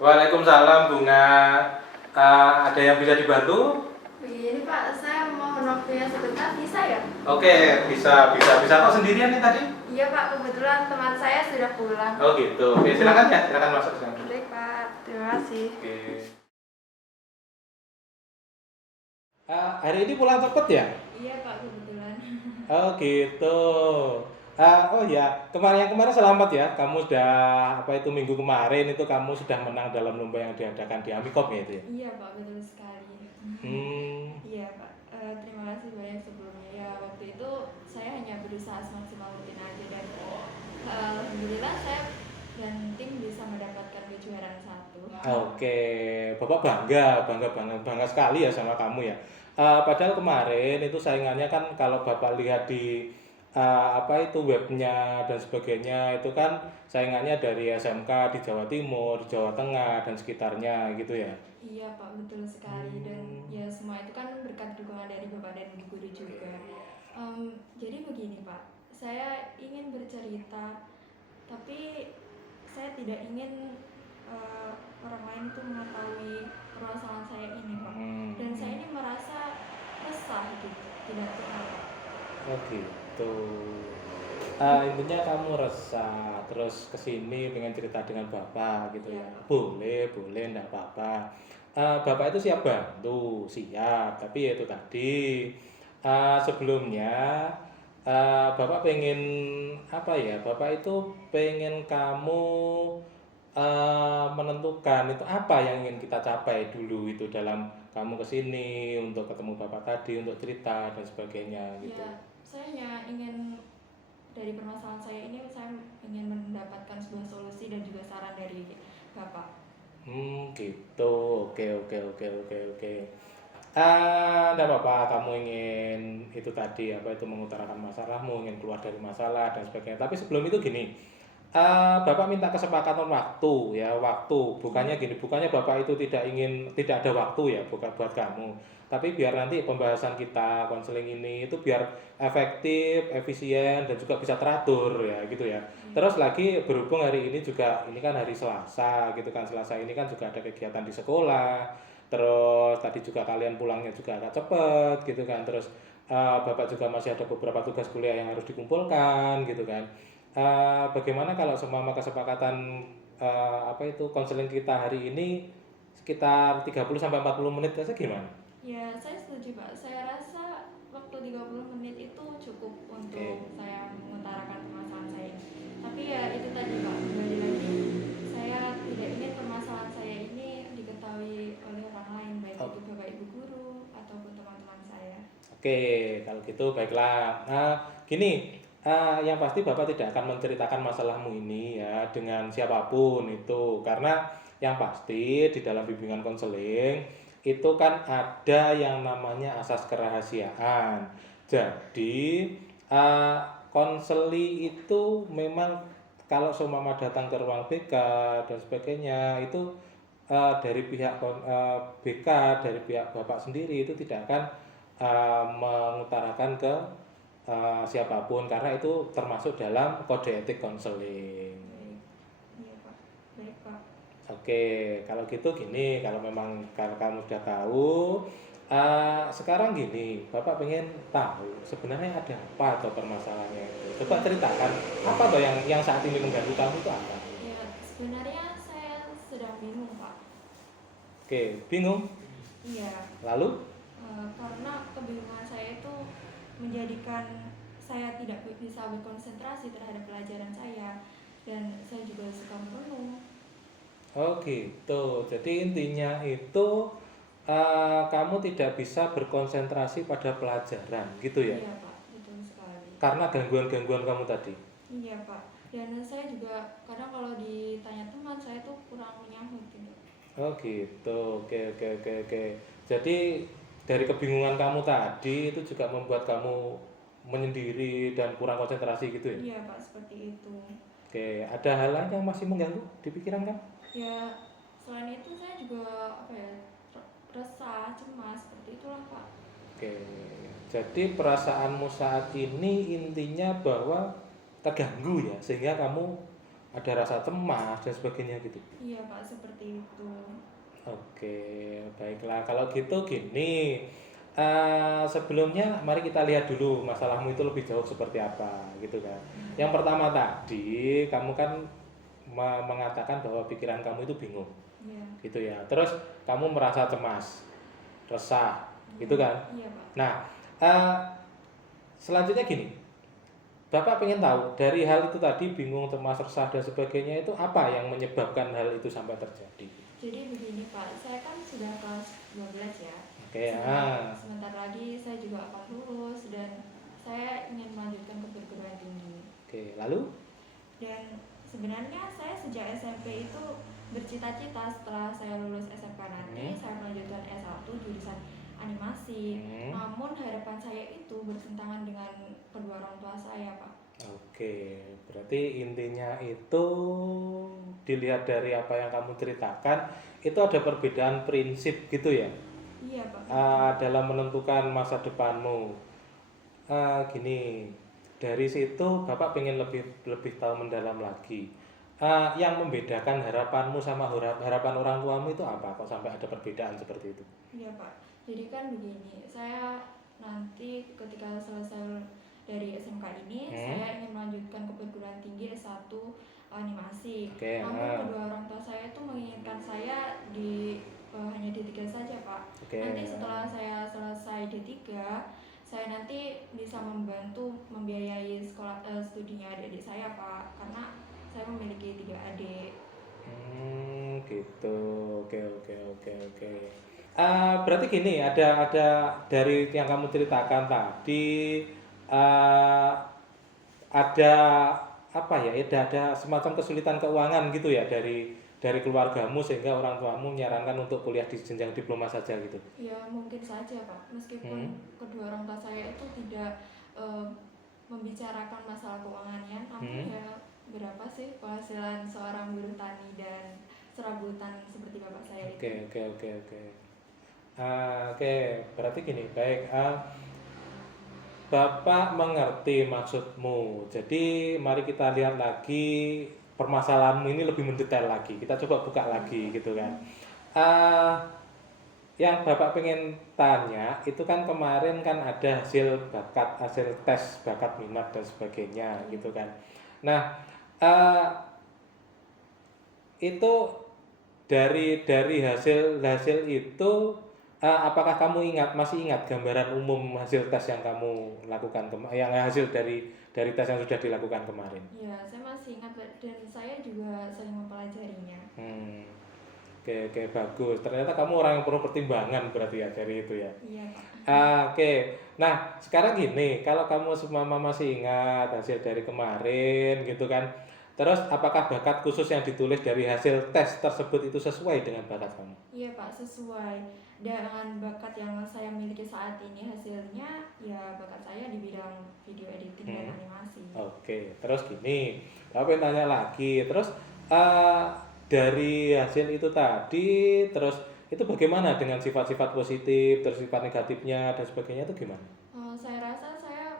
Waalaikumsalam Bunga. Ada yang bisa dibantu? Begini Pak, saya mohon waktunya sebentar, bisa ya? Oke, bisa. Kok sendirian nih tadi? Iya Pak, kebetulan teman saya sudah pulang. Oh gitu. Oke, silakan ya, silakan masuk silakan. Baik Pak, terima kasih. Oke. Hari ini pulang cepet ya? Iya Pak, kebetulan. Oh gitu. Oh ya, kemarin selamat ya. Kamu sudah apa itu minggu kemarin itu kamu sudah menang dalam lomba yang diadakan di Amikom ya itu ya? Iya Pak, betul sekali. Hmm. Iya Pak, terima kasih banyak sebelumnya. Ya waktu itu saya hanya berusaha semaksimal mungkin aja dan alhamdulillah saya dan tim bisa mendapatkan kejuaraan satu. Oke, Bapak bangga sekali ya sama kamu ya. Padahal kemarin itu saingannya kan kalau Bapak lihat di apa itu webnya dan sebagainya itu kan saingannya dari SMK di Jawa Timur, Jawa Tengah dan sekitarnya gitu ya. Iya Pak, betul sekali dan Hmm. ya semua itu kan berkat dukungan dari Bapak dan Ibu Guru juga. Jadi begini Pak, saya ingin bercerita, tapi saya tidak ingin orang lain itu mengetahui permasalahan saya ini Pak. Dan saya ini merasa resah gitu, tidak kenapa. Oh gitu. Intinya kamu resah, terus kesini pengen cerita dengan bapak gitu Iya ya. Pak. Boleh, enggak apa-apa. Bapak itu siap bantu, siap. Tapi ya itu tadi, sebelumnya bapak pengen apa ya? Bapak itu pengen kamu menentukan itu apa yang ingin kita capai dulu itu dalam kamu kesini untuk ketemu bapak tadi, untuk cerita dan sebagainya gitu. Ya, saya hanya ingin dari permasalahan saya ini saya ingin mendapatkan sebuah solusi dan juga saran dari Bapak. Gitu. Oke. Nggak apa-apa, kamu ingin itu tadi apa itu mengutarakan masalahmu, ingin keluar dari masalah dan sebagainya. Tapi sebelum itu gini, Bapak minta kesepakatan waktu ya, waktu. Bukannya gini, bukannya Bapak itu tidak ada waktu ya bukan buat kamu. Tapi biar nanti pembahasan kita konseling ini itu biar efektif, efisien dan juga bisa teratur ya gitu ya. Terus lagi berhubung hari ini juga ini kan hari Selasa gitu kan. Selasa ini kan juga ada kegiatan di sekolah. Terus tadi juga kalian pulangnya juga agak cepet gitu kan. Terus Bapak juga masih ada beberapa tugas kuliah yang harus dikumpulkan gitu kan. Bagaimana kalau semama kesepakatan apa itu konseling kita hari ini sekitar 30 sampai 40 menit saja gimana? Ya, saya setuju Pak. Saya rasa waktu 30 menit itu cukup Oke. untuk saya mengutarakan permasalahan saya ini. Tapi ya itu tadi Pak, kembali lagi saya tidak ingin permasalahan saya ini diketahui oleh orang lain, baik Oh, itu Bapak Ibu guru ataupun teman-teman saya. oke, kalau gitu baiklah. Gini, yang pasti Bapak tidak akan menceritakan masalahmu ini ya dengan siapapun itu, karena yang pasti di dalam bimbingan konseling itu kan ada yang namanya asas kerahasiaan. Jadi, eh, konseli itu memang kalau seumpama datang ke ruang BK dan sebagainya itu dari pihak BK dari pihak Bapak sendiri itu tidak akan mengutarakan ke siapapun karena itu termasuk dalam kode etik konseling. Baik. Iya Pak. Baik Pak. Oke, kalau gitu gini, kalau memang kalau kamu sudah tahu, sekarang gini, Bapak pengen tahu sebenarnya ada apa atau permasalahannya itu. Coba ceritakan apa toh yang saat ini mengganggu kamu itu apa? Ya, sebenarnya saya sedang bingung Pak. Oke, bingung. Iya. Lalu, Karena kebingungan saya itu menjadikan saya tidak bisa berkonsentrasi terhadap pelajaran saya dan saya juga suka merenung. oh gitu. Jadi intinya itu kamu tidak bisa berkonsentrasi pada pelajaran, gitu ya? Iya Pak, betul sekali. Karena gangguan-gangguan kamu tadi. Iya Pak, dan saya juga kadang kalau ditanya teman saya tuh kurang menyahut gitu. Oh gitu. Oke. Jadi dari kebingungan kamu tadi itu juga membuat kamu menyendiri dan kurang konsentrasi gitu ya? Iya Pak, seperti itu. Oke, ada hal lain yang masih mengganggu di pikiran kamu? Ya, selain itu saya juga apa ya, resah, cemas, seperti itulah Pak. Oke. Jadi perasaanmu saat ini intinya bahwa terganggu ya, sehingga kamu ada rasa cemas dan sebagainya gitu. Iya Pak, seperti itu. Oke, baiklah. Kalau gitu gini, sebelumnya mari kita lihat dulu masalahmu itu lebih jauh seperti apa, gitu kan. Yang Iya, pertama tadi, kamu kan mengatakan bahwa pikiran kamu itu bingung, iya, gitu ya. Terus kamu merasa cemas, resah, iya, gitu kan. iya Pak. Nah, eh, selanjutnya gini, Bapak pengen tahu dari hal itu tadi bingung, cemas, resah dan sebagainya itu apa yang menyebabkan hal itu sampai terjadi? Jadi begini Pak, saya kan sudah kelas 12 ya. Oke, Sebentar lagi saya juga akan lulus dan saya ingin melanjutkan ke perguruan tinggi. oke. Lalu? Dan sebenarnya saya sejak SMP itu bercita-cita setelah saya lulus SMK nanti Hmm, saya melanjutkan S1 jurusan animasi. hmm, Namun harapan saya itu bertentangan dengan kedua orang tua saya, Pak. oke. Berarti intinya itu dilihat dari apa yang kamu ceritakan, itu ada perbedaan prinsip gitu ya, Iya, Pak, betul. dalam menentukan masa depanmu. Gini, dari situ Bapak pengen lebih lebih tahu mendalam lagi. Yang membedakan harapanmu sama harapan orang tuamu itu apa? Kok sampai ada perbedaan seperti itu? Iya Pak, jadi kan begini, saya nanti ketika selesai dari SMK ini, Hmm? saya ingin melanjutkan ke perguruan tinggi S1 animasi. Oke, Namun kedua orang tua saya itu menginginkan saya di hanya D3 saja Pak. oke, Nanti setelah saya selesai D3, saya nanti bisa membantu membiayai sekolah studinya adik-adik saya Pak, karena saya memiliki 3 adik. gitu. Oke, oke, oke, oke. Berarti gini, ada dari yang kamu ceritakan tadi, eh, ada apa ya? Ada semacam kesulitan keuangan gitu ya dari keluargamu sehingga orang tuamu menyarankan untuk kuliah di jenjang diploma saja gitu. Ya mungkin saja Pak, Hmm, meskipun kedua orang tua saya itu tidak eh, membicarakan masalah keuangannya, namun hmm. ya berapa sih penghasilan seorang buruh tani dan serabutan seperti bapak saya Oke, itu? oke, oke, oke. Oke, berarti gini, baik. Bapak mengerti maksudmu. Jadi mari kita lihat lagi permasalahanmu ini lebih mendetail lagi. Kita coba buka Iya lagi Pak. gitu kan. Ah, yang Bapak pengen tanya itu kan kemarin kan ada hasil bakat, hasil tes bakat minat dan sebagainya Iya. gitu kan. Nah, ah, itu dari hasil hasil itu, apakah kamu masih ingat gambaran umum hasil tes yang kamu lakukan yang hasil dari tes yang sudah dilakukan kemarin? Ya, saya masih ingat Pak, dan saya juga sering mempelajarinya. Hmm, oke, oke, bagus. Ternyata kamu orang yang penuh pertimbangan berarti ya dari itu ya. Iya Pak. Oke. Nah, sekarang gini, kalau kamu semua masih ingat hasil dari kemarin gitu kan. Terus apakah bakat khusus yang ditulis dari hasil tes tersebut itu sesuai dengan bakat kamu? Iya Pak, sesuai dengan bakat yang saya miliki saat ini, hasilnya ya bakat saya di bidang video editing dan Hmm. animasi. Oke, terus gini, aku pengen tanya lagi. Terus eh, dari hasil itu tadi, terus itu bagaimana dengan sifat-sifat positif, terus sifat negatifnya dan sebagainya itu gimana? Saya rasa saya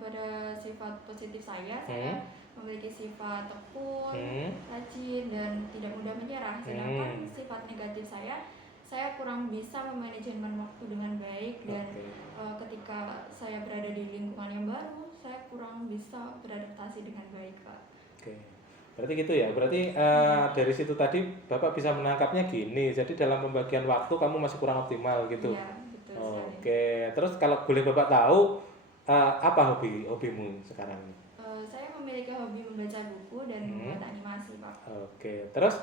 pada sifat positif saya Hmm, memiliki sifat tekun, hmm, rajin dan tidak mudah menyerah. Sedangkan hmm. sifat negatif saya kurang bisa memanajemen waktu dengan baik dan Oke, ketika saya berada di lingkungan yang baru, saya kurang bisa beradaptasi dengan baik, Pak. oke. Berarti gitu ya. Berarti Iya, dari situ tadi Bapak bisa menangkapnya gini. Jadi dalam pembagian waktu kamu masih kurang optimal gitu. iya, betul sekali. Oke. Terus kalau boleh Bapak tahu apa hobimu sekarang ini? Saya memiliki hobi membaca buku dan Hmm. membuat animasi, Pak. Oke, terus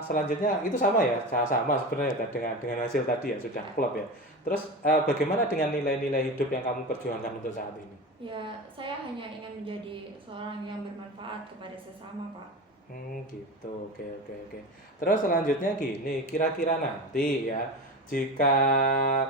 selanjutnya itu sama ya, sama sebenarnya dengan hasil tadi ya sudah Ya, klop ya. Terus bagaimana dengan nilai-nilai hidup yang kamu perjuangkan untuk saat ini? ya, saya hanya ingin menjadi seorang yang bermanfaat kepada sesama, Pak. Gitu, oke, oke, oke. Terus selanjutnya gini, kira-kira nanti ya, jika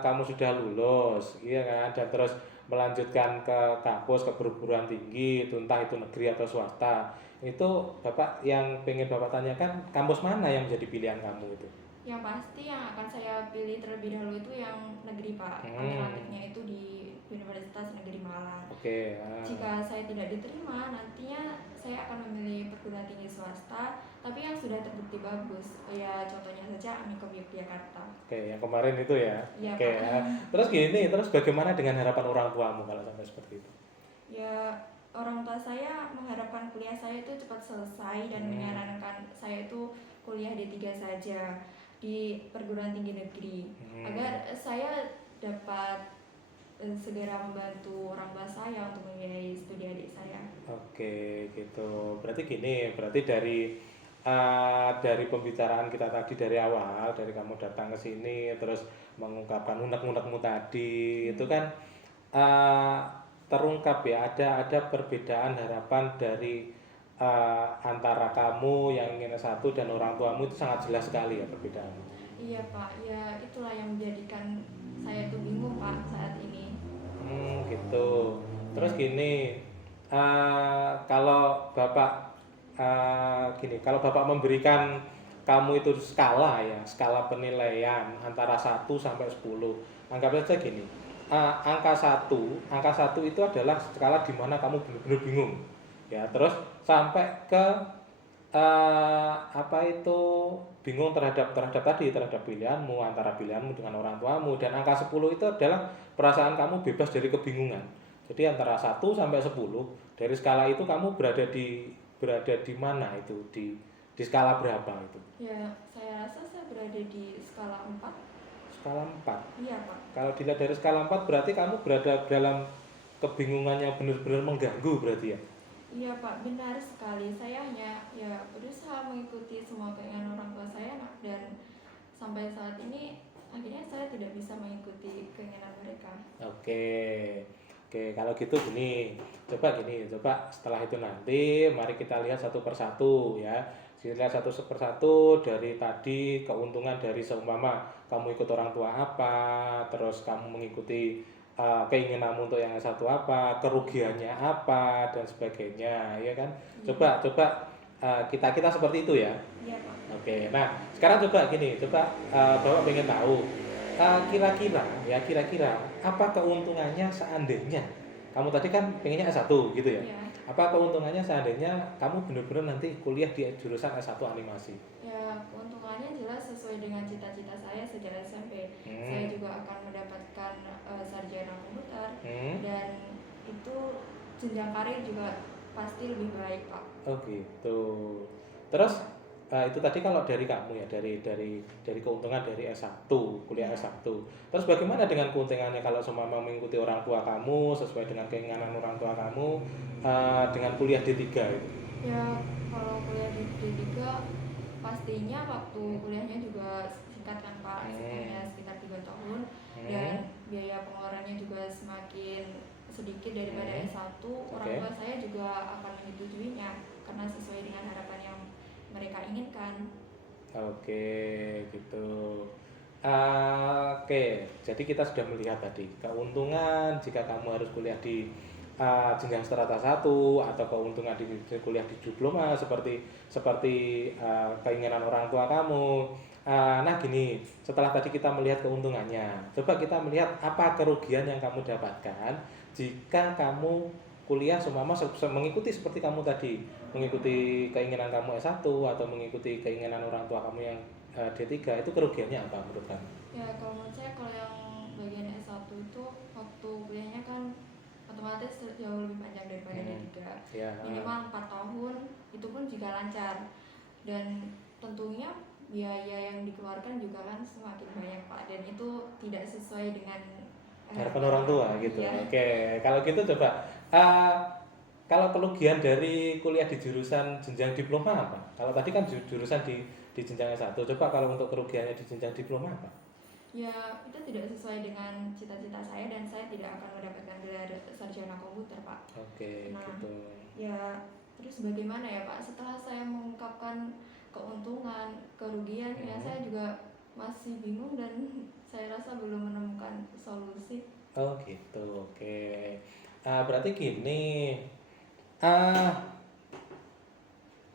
kamu sudah lulus, iya kan, dan terus melanjutkan ke kampus, ke perguruan tinggi, entah itu negeri atau swasta, itu Bapak yang pengen Bapak tanyakan, kampus mana yang menjadi pilihan kamu itu? Yang pasti yang akan saya pilih terlebih dahulu itu yang negeri, Pak. Hmm, Alternatifnya itu di Universitas Negeri Malang. Oke. Jika saya tidak diterima, nantinya saya akan memilih perguruan tinggi swasta, tapi yang sudah terbukti bagus. Ya contohnya saja Amikom Yogyakarta. Oke, yang kemarin itu ya. Iya Oke. Pak. Terus gini, terus bagaimana dengan harapan orang tuamu kalau sampai seperti itu? Ya orang tua saya mengharapkan kuliah saya itu cepat selesai dan menyarankan saya itu kuliah D3 saja di perguruan tinggi negeri agar saya dapat segera membantu orang tua saya untuk membiayai studi adik saya. Oke, gitu. Berarti gini, berarti dari pembicaraan kita tadi dari awal, dari kamu datang ke sini terus mengungkapkan unek-unekmu tadi, itu kan eh, terungkap ya, ada perbedaan harapan dari antara kamu yang ingin S1 dan orang tuamu itu sangat jelas sekali ya perbedaannya. Iya Pak, ya itulah yang menjadikan saya itu bingung Pak saat ini. Gitu. Terus gini, kalau bapak kalau bapak memberikan kamu itu skala ya, skala penilaian antara 1 sampai 10. Anggap saja gini. Angka satu itu adalah skala di mana kamu benar-benar bingung. Ya, terus sampai ke apa itu bingung terhadap pilihanmu, antara pilihanmu dengan orang tuamu, dan angka 10 itu adalah perasaan kamu bebas dari kebingungan. Jadi antara 1 sampai 10 dari skala itu kamu berada di mana itu, di skala berapa itu? Ya, saya rasa saya berada di skala 4. Skala 4. Iya Pak. Kalau dilihat dari skala 4 berarti kamu berada dalam kebingungan yang benar-benar mengganggu berarti ya. Iya Pak, benar sekali. Saya hanya ya berusaha mengikuti semua keinginan orang tua saya dan sampai saat ini akhirnya saya tidak bisa mengikuti keinginan mereka. Oke. Oke, kalau gitu coba setelah itu nanti mari kita lihat satu persatu ya. Kita lihat satu persatu dari tadi keuntungan dari seumpama kamu ikut orang tua apa, terus kamu mengikuti keinginanmu untuk yang satu apa, kerugiannya apa dan sebagainya, ya kan? Coba kita seperti itu ya. Iya Pak. Oke, nah sekarang coba Bapak pengen tahu kira-kira apa keuntungannya seandainya kamu tadi kan pengennya S1 gitu ya? Iya. Apa keuntungannya seandainya kamu benar-benar nanti kuliah di jurusan S1 animasi? Ya, keuntungannya jelas sesuai dengan cita-cita saya sejak SMP. Saya juga akan mendapatkan sarjana komputer dan itu jenjang karir juga pasti lebih baik, Pak. Oh gitu. Terus itu tadi kalau dari kamu ya, dari keuntungan dari S1, kuliah S1. Terus bagaimana dengan keuntungannya kalau seumpama mengikuti orang tua kamu sesuai dengan keinginan orang tua kamu dengan kuliah D3 itu? Ya, kalau kuliah di D3 pastinya waktu kuliahnya juga singkat kan Pak, hanya sekitar 3 tahun dan biaya pengeluarannya juga semakin sedikit daripada S1. Orang tua saya juga akan menyetujuinya karena sesuai dengan harapan yang mereka inginkan. Oke, gitu. Oke, jadi kita sudah melihat tadi keuntungan jika kamu harus kuliah di jenjang strata 1 atau keuntungan di kuliah di diploma seperti keinginan orang tua kamu. Nah gini, setelah tadi kita melihat keuntungannya, coba kita melihat apa kerugian yang kamu dapatkan jika kamu kuliah mengikuti seperti kamu tadi, mengikuti keinginan kamu S1 atau mengikuti keinginan orang tua kamu yang D3, itu kerugiannya apa menurut kamu? Ya kalau menurut saya kalau yang bagian S1 itu waktu kuliahnya kan otomatis jauh lebih panjang daripada D3. Minimal 4 tahun, itu pun jika lancar. Dan tentunya biaya yang dikeluarkan juga kan semakin banyak Pak, dan itu tidak sesuai dengan harapan orang tua gitu. Iya. Oke, kalau gitu coba kalau kerugian dari kuliah di jurusan jenjang diploma apa? Kalau tadi kan jurusan di jenjang S1, coba kalau untuk kerugiannya di jenjang diploma apa? Ya, itu tidak sesuai dengan cita-cita saya dan saya tidak akan mendapatkan gelar sarjana komputer, Pak. Oke, nah, gitu. Ya, terus bagaimana ya, Pak? Setelah saya mengungkapkan keuntungan, kerugian, ya saya juga masih bingung dan saya rasa belum menemukan solusi. Oh, gitu. Oke. Berarti gini. Uh,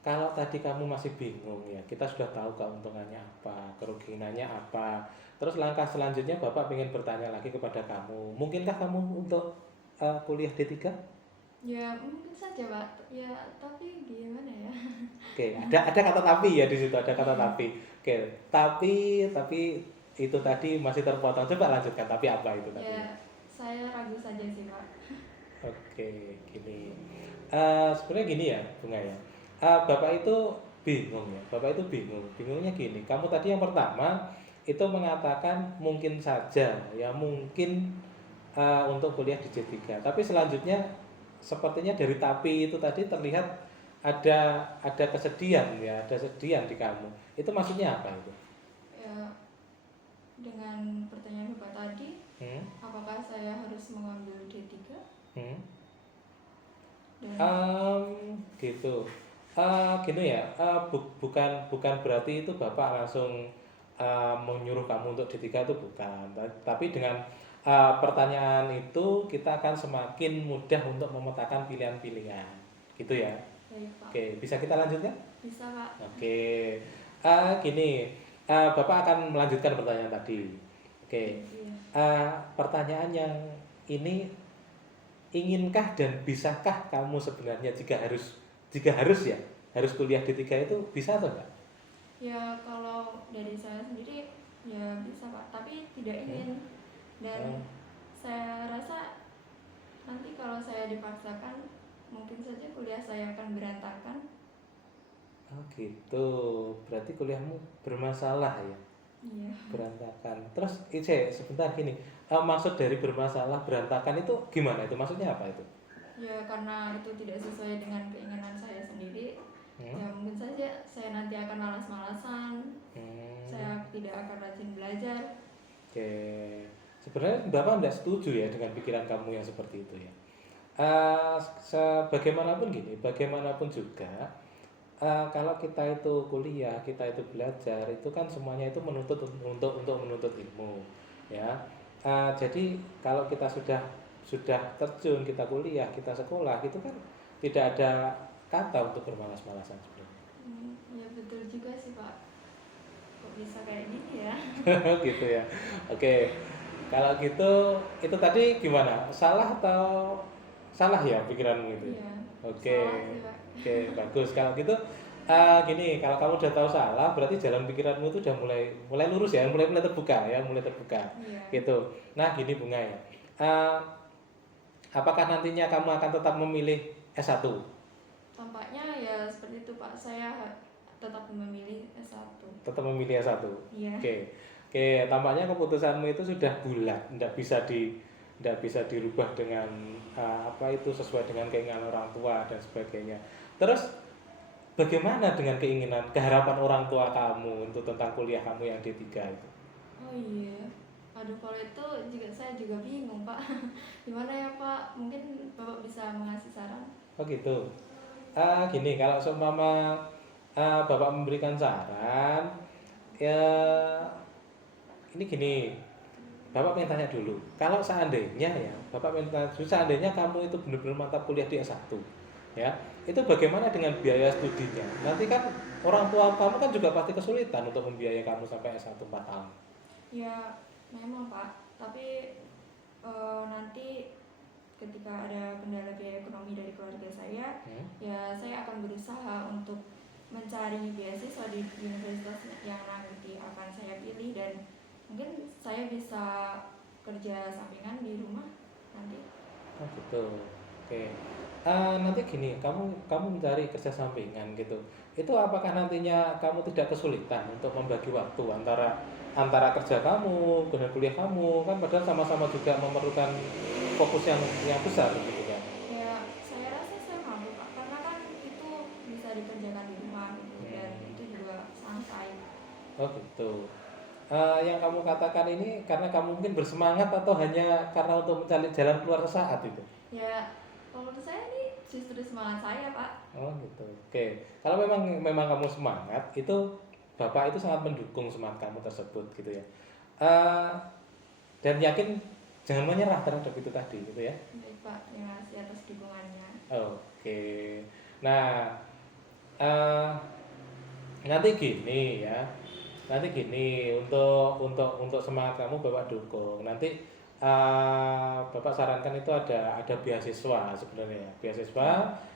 kalau tadi kamu masih bingung ya, kita sudah tahu keuntungannya apa, kerugiannya apa. Terus langkah selanjutnya Bapak ingin bertanya lagi kepada kamu, mungkinkah kamu untuk kuliah D3? Ya mungkin saja Pak. Ya tapi gimana ya? Oke, ada kata tapi ya di situ, ada kata Iya. tapi. Oke, tapi itu tadi masih terpotong. Coba lanjutkan, tapi apa itu tadi? Ya saya ragu saja sih Pak. Oke, gini. Sebenarnya gini ya, Bunga ya. Bapak itu bingung ya. Bapak itu bingung. Bingungnya gini. Kamu tadi yang pertama itu mengatakan mungkin saja ya mungkin untuk kuliah di D3. Tapi selanjutnya sepertinya dari tapi itu tadi terlihat ada kesedihan ya, ada kesedihan di kamu. Itu maksudnya apa itu? Ya dengan pertanyaan Bapak tadi, Hmm? apakah saya harus mengambil D3? Hmm? Dan Gitu. Gini ya, bukan berarti itu Bapak langsung menyuruh kamu untuk D3 itu bukan. Tapi dengan pertanyaan itu kita akan semakin mudah untuk memetakan pilihan-pilihan. Gitu ya. baik Pak. Oke, bisa kita lanjutkan? Bisa Pak. Oke. Gini, Bapak akan melanjutkan pertanyaan tadi. Oke. Iya. Pertanyaan yang ini, inginkah dan bisakah kamu sebenarnya jika harus ya harus kuliah D3 itu bisa atau enggak? Ya kalau dari saya sendiri ya bisa Pak, tapi tidak Hmm? ingin. Oh, Dan saya rasa nanti kalau saya dipaksakan mungkin saja kuliah saya akan berantakan. oh gitu. Berarti kuliahmu bermasalah ya, Iya. berantakan. Terus Ice, sebentar gini. Maksud dari bermasalah berantakan itu gimana itu? Maksudnya apa itu? Ya karena itu tidak sesuai dengan keinginan saya sendiri. Hmm? Ya mungkin saja saya nanti akan malas-malasan, Hmm, saya tidak akan rajin belajar. oke. Sebenarnya Bapak tidak setuju ya dengan pikiran kamu yang seperti itu ya. Sebagaimanapun gini, bagaimanapun juga kalau kita itu kuliah, kita itu belajar, itu kan semuanya itu menuntut untuk menuntut ilmu, ya. Jadi kalau kita sudah terjun, kita kuliah, kita sekolah, itu kan tidak ada kata untuk bermalas-malasan sebenarnya. Ya betul juga sih Pak. Kok bisa kayak gini ya? Gitu ya. Oke, kalau gitu itu tadi gimana? Salah atau salah ya pikiranmu itu ya? Iya. Oke, Salah sih Pak. oke bagus. Kalau gitu gini, kalau kamu udah tahu salah, berarti jalan pikiranmu itu udah mulai mulai lurus ya, mulai terbuka ya, mulai terbuka. Iya. Gitu. Nah, gini Bunga ya. Eh, apakah nantinya kamu akan tetap memilih S1? Tampaknya ya seperti itu Pak. Saya tetap memilih S1. Tetap memilih S1. Iya. Oke. Oke, tampaknya keputusanmu itu sudah bulat, tidak bisa dirubah dengan apa itu sesuai dengan keinginan orang tua dan sebagainya. Terus bagaimana dengan keinginan, keharapan orang tua kamu untuk tentang kuliah kamu yang D3 itu? Oh iya. Aduh kalau itu juga saya juga bingung Pak. Gimana ya Pak? Mungkin Bapak bisa mengasih saran? Oh gitu. Gini, kalau seumpama Bapak memberikan saran, ya ini gini, Bapak pengen tanya dulu. Kalau seandainya ya, Bapak pengen tanya dulu, seandainya kamu itu benar-benar mata kuliah di S1, ya, itu bagaimana dengan biaya studinya? Nanti kan orang tua kamu kan juga pasti kesulitan untuk membiayai kamu sampai S1 4 tahun. Ya memang Pak. Tapi nanti ketika ada kendala biaya ekonomi dari keluarga saya, Hmm? ya saya akan berusaha untuk mencari beasiswa di universitas yang nanti akan saya pilih, dan mungkin saya bisa kerja sampingan di rumah nanti. Oh gitu. Oke. Nanti gini, kamu mencari kerja sampingan gitu. Itu apakah nantinya kamu tidak kesulitan untuk membagi waktu antara antara kerja kamu dengan kuliah kamu kan padahal sama-sama juga memerlukan fokus yang besar gitu kan. Ya saya rasa saya mampu Pak, karena kan itu bisa dikerjakan di rumah gitu, dan Hmm. itu juga santai. Oh gitu. Yang kamu katakan ini karena kamu mungkin bersemangat atau hanya karena untuk mencari jalan keluar sesaat itu? Ya kalau menurut saya ini justru semangat saya Pak. Oh gitu. Oke. Kalau memang kamu semangat, itu Bapak itu sangat mendukung semangat kamu tersebut gitu ya. Eh, dan yakin jangan menyerah terhadap itu tadi gitu ya. Baik Pak, terima kasih atas dukungannya. Oke. Nah, Eh, nanti gini ya, nanti gini untuk semangat kamu Bapak dukung. Nanti Bapak sarankan itu ada beasiswa sebenarnya ya. Beasiswa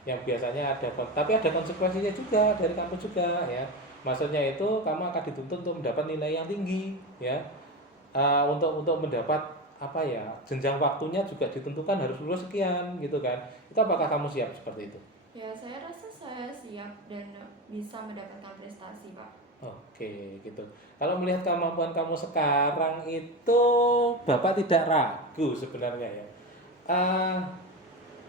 yang biasanya tapi ada konsekuensinya juga dari kamu juga ya. Maksudnya itu kamu akan dituntut untuk mendapat nilai yang tinggi ya. Untuk mendapat apa ya, jenjang waktunya juga ditentukan harus lulus sekian gitu kan. Itu apakah kamu siap seperti itu? Ya, saya rasa saya siap dan bisa mendapatkan prestasi, Pak. Oke, gitu. Kalau melihat kemampuan kamu sekarang itu, Bapak tidak ragu sebenarnya ya. Eh,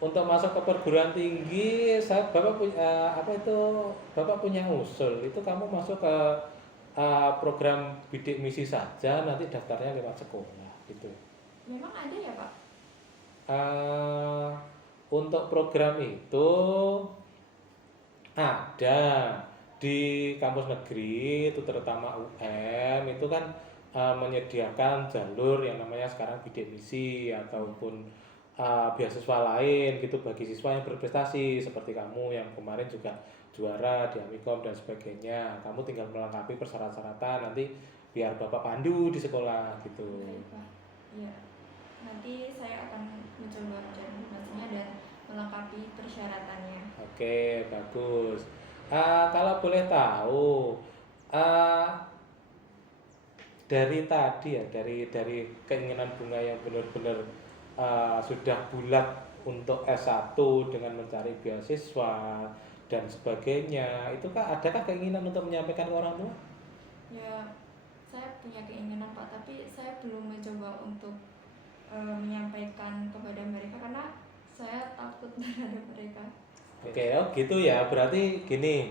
untuk masuk ke perguruan tinggi, Bapak punya apa itu? Bapak punya usul. Itu kamu masuk ke program bidik misi saja, nanti daftarnya lewat sekolah, gitu. Memang ada ya, Pak? Eh, untuk program itu ada di kampus negeri itu terutama UM itu kan menyediakan jalur yang namanya sekarang bidik misi ataupun beasiswa lain gitu bagi siswa yang berprestasi seperti kamu yang kemarin juga juara di Amikom dan sebagainya. Kamu tinggal melengkapi persyaratan nanti biar Bapak pandu di sekolah gitu. Baik, Pak. Ya, nanti saya akan mencoba mencari informasinya dan melengkapi persyaratannya. Oke, bagus. Kalau boleh tahu, ah, dari tadi ya, dari keinginan bunga yang benar-benar sudah bulat untuk S1 dengan mencari beasiswa dan sebagainya, itu kah adakah keinginan untuk menyampaikan ke orang tua? Ya, saya punya keinginan, Pak, tapi saya belum mencoba untuk menyampaikan kepada mereka karena saya takut terhadap mereka. Oke, oh gitu ya. Berarti gini,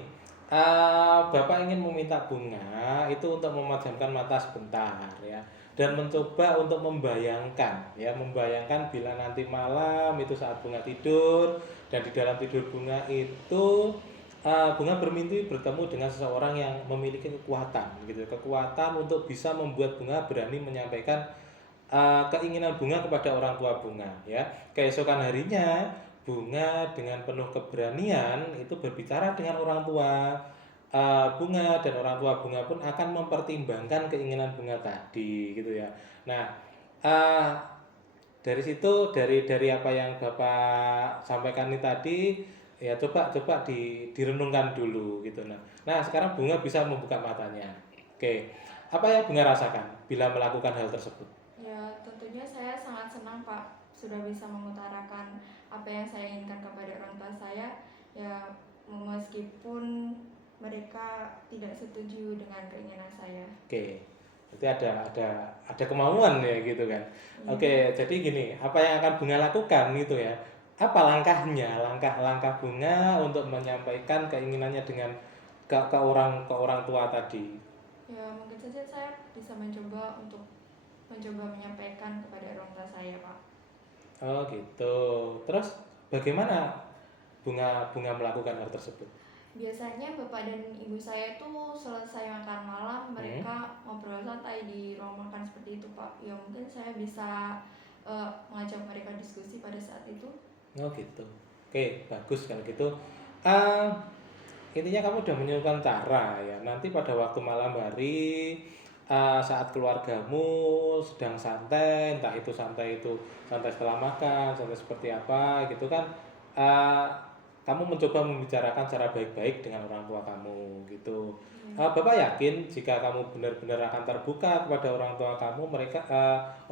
Bapak ingin meminta bunga itu untuk memejamkan mata sebentar ya, dan mencoba untuk membayangkan bila nanti malam itu saat bunga tidur dan di dalam tidur bunga itu bunga bermimpi bertemu dengan seseorang yang memiliki kekuatan gitu, kekuatan untuk bisa membuat bunga berani menyampaikan keinginan bunga kepada orang tua bunga ya. Keesokan harinya bunga dengan penuh keberanian itu berbicara dengan orang tua bunga dan orang tua bunga pun akan mempertimbangkan keinginan bunga tadi gitu ya. Nah, uh, dari situ dari apa yang Bapak sampaikan ini tadi ya coba coba direnungkan dulu gitu. Nah, sekarang bunga bisa membuka matanya. Oke. Apa yang bunga rasakan bila melakukan hal tersebut? Ya, tentunya saya sangat senang, Pak, sudah bisa mengutarakan apa yang saya inginkan kepada orang tua saya. Ya, meskipun mereka tidak setuju dengan keinginan saya. Oke. Berarti ada kemauan ya gitu kan. Ya, Oke, jadi gini, apa yang akan bunga lakukan gitu ya? Apa langkahnya? Langkah-langkah bunga untuk menyampaikan keinginannya dengan ke orang tua tadi. ya mungkin saja saya bisa mencoba untuk menyampaikan kepada orang tua saya, Pak. Oh gitu. Terus bagaimana bunga melakukan hal tersebut? Biasanya bapak dan ibu saya itu selesai makan malam, mereka ngobrol santai di ruang makan seperti itu, Pak. Ya mungkin saya bisa mengajak mereka diskusi pada saat itu. Oh gitu. Oke, bagus kalau gitu. Ah, intinya kamu udah menemukan cara ya. Nanti pada waktu malam hari saat keluargamu sedang santai, entah itu santai setelah makan, santai seperti apa gitu kan. ah, Kamu mencoba membicarakan secara baik-baik dengan orang tua kamu gitu. Iya, Bapak yakin jika kamu benar-benar akan terbuka kepada orang tua kamu,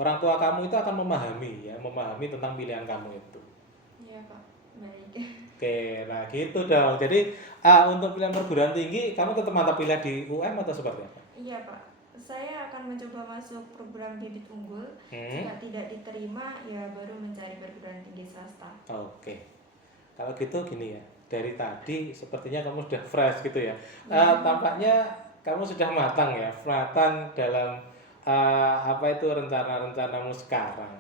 orang tua kamu itu akan memahami tentang pilihan kamu itu. iya, Pak. Baik. Oke, nah gitu dong. Jadi untuk pilihan perguruan tinggi, kamu tetap mantap pilih di UM atau seperti apa? Iya, Pak. Saya akan mencoba masuk program bibit unggul. Hmm? Jika tidak diterima, ya baru mencari perguruan tinggi swasta. Oke. Kalau gitu gini ya, dari tadi sepertinya kamu sudah fresh gitu ya. Iya. Tampaknya kamu sudah matang ya, matang dalam apa itu rencana-rencanamu sekarang.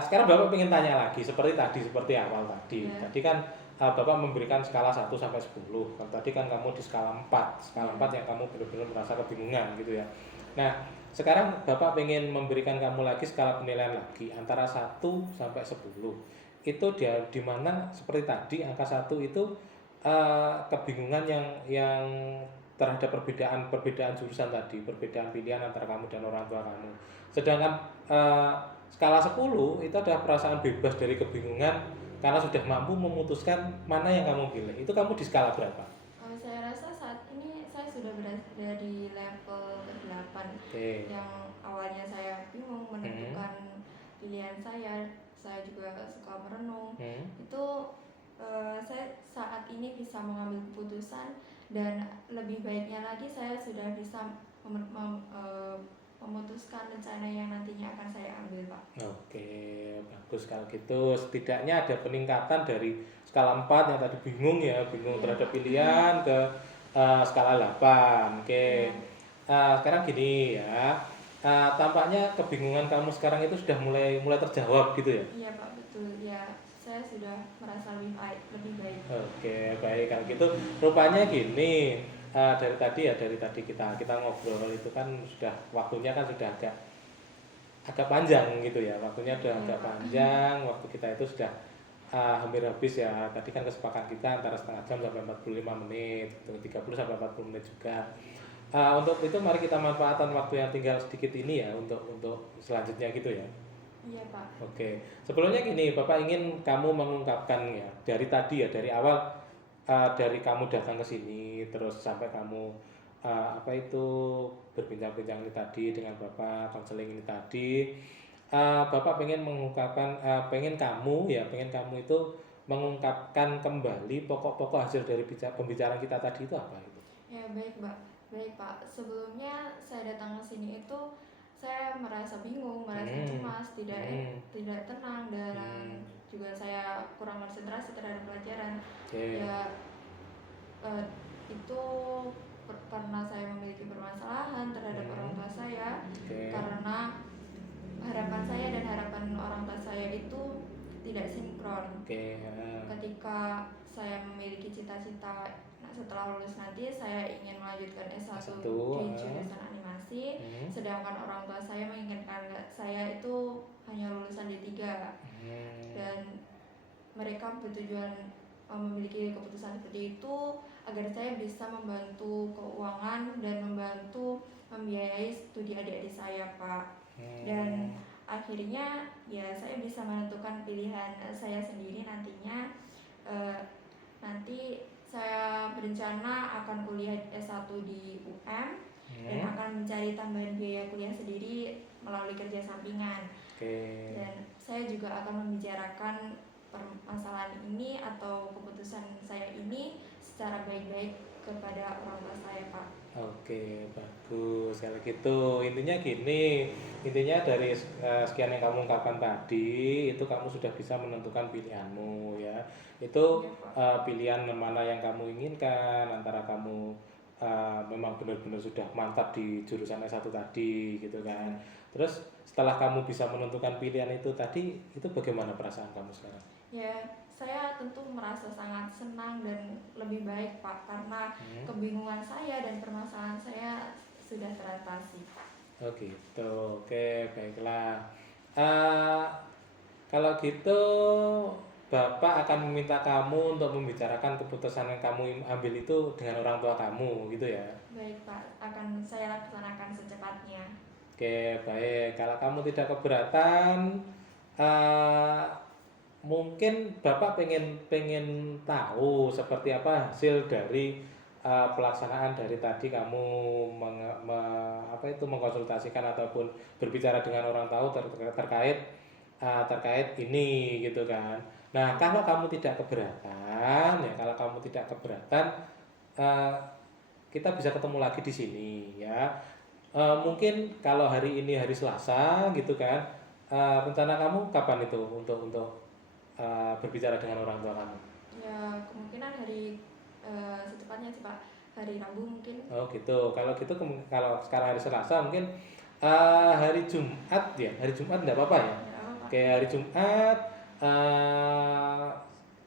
Sekarang Bapak ingin tanya lagi seperti tadi, seperti awal tadi. Iya. Tadi kan Bapak memberikan skala 1 sampai 10. Kalau tadi kan kamu di skala 4. Skala 4 yang kamu benar-benar merasa kebingungan gitu ya. Nah, sekarang Bapak ingin memberikan kamu lagi skala penilaian lagi antara 1 sampai 10. Itu dia di mana seperti tadi angka 1 itu kebingungan yang terhadap perbedaan jurusan tadi, perbedaan pilihan antara kamu dan orang tua kamu. Sedangkan skala 10 itu adalah perasaan bebas dari kebingungan karena sudah mampu memutuskan mana yang kamu pilih. Itu kamu di skala berapa? Saya rasa saat ini saya sudah berada di level ke-8 Oke. yang awalnya saya bingung menentukan pilihan saya juga suka merenung. Itu saya saat ini bisa mengambil keputusan dan lebih baiknya lagi saya sudah bisa memutuskan rencana yang nantinya akan saya ambil, Pak. Oke, bagus kalau gitu. Setidaknya ada peningkatan dari skala 4 yang tadi bingung ya, bingung terhadap pilihan ke skala 8. Oke. Sekarang gini ya. Tampaknya kebingungan kamu sekarang itu sudah mulai terjawab gitu ya? Iya, Pak, betul. Ya, saya sudah merasa lebih baik. Oke, baik kalau gitu. Rupanya gini, dari tadi kita ngobrol itu kan sudah waktunya kan sudah agak panjang gitu ya, waktunya udah agak panjang, waktu kita itu sudah hampir habis ya. Tadi kan kesepakatan kita antara setengah jam sampai 45 menit, 30 sampai 40 menit juga. Untuk itu mari kita manfaatkan waktu yang tinggal sedikit ini ya untuk selanjutnya gitu ya. Iya, Pak. Oke, sebelumnya gini, Bapak ingin kamu mengungkapkan ya dari tadi ya, dari awal, dari kamu datang ke sini terus sampai kamu apa itu berbincang-bincang ini tadi dengan Bapak, konseling ini tadi, Bapak pengen mengungkapkan, pengen kamu itu mengungkapkan kembali pokok-pokok hasil dari pembicaraan kita tadi itu apa itu? Ya, baik, Pak. Baik, Pak. Sebelumnya saya datang ke sini itu saya merasa bingung, merasa cemas, tidak tenang, dan juga saya kurang konsentrasi terhadap pelajaran. Ya, itu karena saya memiliki permasalahan terhadap orang tua saya, karena harapan saya dan harapan orang tua saya itu tidak sinkron. Ketika saya memiliki cita-cita setelah lulus nanti saya ingin melanjutkan S1 di jurusan animasi, sedangkan orang tua saya menginginkan saya itu hanya lulusan D3, dan mereka bertujuan memiliki keputusan seperti itu agar saya bisa membantu keuangan dan membantu membiayai studi adik-adik saya, Pak. Dan akhirnya ya saya bisa menentukan pilihan saya sendiri nantinya. Nanti saya berencana akan kuliah S1 di UM dan akan mencari tambahan biaya kuliah sendiri melalui kerja sampingan. Dan saya juga akan membicarakan permasalahan ini atau keputusan saya ini secara baik-baik kepada orang tua saya, Pak. Oke, bagus. Kalau gitu intinya gini, intinya dari sekian yang kamu ungkapkan tadi itu kamu sudah bisa menentukan pilihanmu ya. Itu pilihan mana yang kamu inginkan, antara kamu memang benar-benar sudah mantap di jurusan S1 tadi gitu kan. Terus setelah kamu bisa menentukan pilihan itu tadi, itu bagaimana perasaan kamu sekarang? Ya, saya tentu merasa sangat senang dan lebih baik, Pak, karena kebingungan saya dan permasalahan saya sudah teratasi. Oh gitu, oke, baiklah. Kalau gitu Bapak akan meminta kamu untuk membicarakan keputusan yang kamu ambil itu dengan orang tua kamu gitu ya? Baik, Pak, akan saya laksanakan secepatnya. Oke, baik. Kalau kamu tidak keberatan, mungkin Bapak pengen tahu seperti apa hasil dari pelaksanaan dari tadi kamu mengkonsultasikan ataupun berbicara dengan orang tahu terkait ini gitu kan. Nah, kalau kamu tidak keberatan, kita bisa ketemu lagi di sini ya. Mungkin kalau hari ini hari Selasa gitu kan, rencana kamu kapan itu untuk berbicara dengan orang tua kamu? Ya, kemungkinan secepatnya sih, Pak, hari Rabu mungkin. Oh gitu. Kalau gitu kalau sekarang hari Selasa mungkin hari Jumat ya. Hari Jumat enggak apa-apa ya? Oke, hari Jumat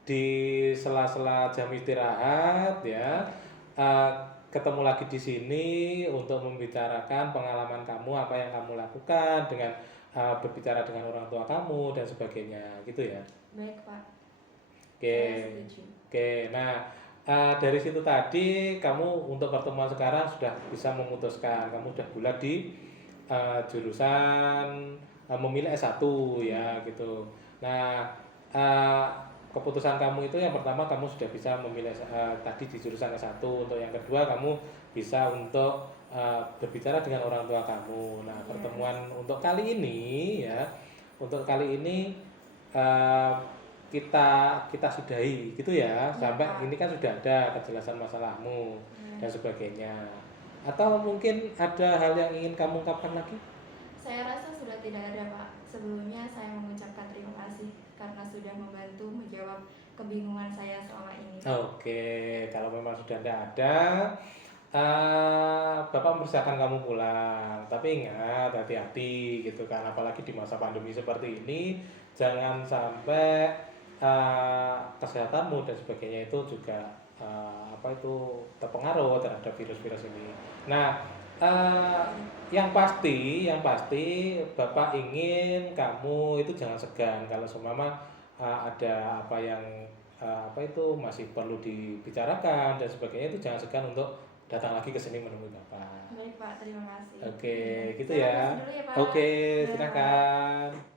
di sela-sela jam istirahat ya. Ketemu lagi di sini untuk membicarakan pengalaman kamu, apa yang kamu lakukan dengan berbicara dengan orang tua kamu dan sebagainya gitu ya. Baik, Pak. Oke. Saya setuju. Oke. Nah, dari situ tadi kamu untuk pertemuan sekarang sudah bisa memutuskan, kamu sudah bulat di jurusan memilih S1 ya gitu. Nah, eh, keputusan kamu itu yang pertama kamu sudah bisa memilih tadi di jurusan S1. Untuk yang kedua kamu bisa untuk berbicara dengan orang tua kamu. Nah, Iya. pertemuan untuk kali ini ya, untuk kali ini eh, kita kita sudahi gitu ya, Iya, sampai Pak. ini kan sudah ada kejelasan masalahmu dan Iya. sebagainya. Atau mungkin ada hal yang ingin kamu ungkapkan lagi? Saya rasa sudah tidak ada, Pak. Sebelumnya saya mengucapkan terima kasih karena sudah membantu menjawab kebingungan saya selama ini. Oke, kalau memang sudah tidak ada, Bapak mempersilahkan kamu pulang. Tapi ingat, hati-hati gitu kan, apalagi di masa pandemi seperti ini, jangan sampai kesehatanmu dan sebagainya itu juga apa itu terpengaruh terhadap virus-virus ini. Nah, yang pasti Bapak ingin kamu itu jangan segan kalau seumpama ada apa yang apa itu masih perlu dibicarakan dan sebagainya, itu jangan segan untuk datang lagi ke sini menemui Bapak. Baik, Pak. Terima kasih. Oke, Iya. gitu Saya ya. permisi dulu ya, Pak. Oke, Iya, Pak. silakan.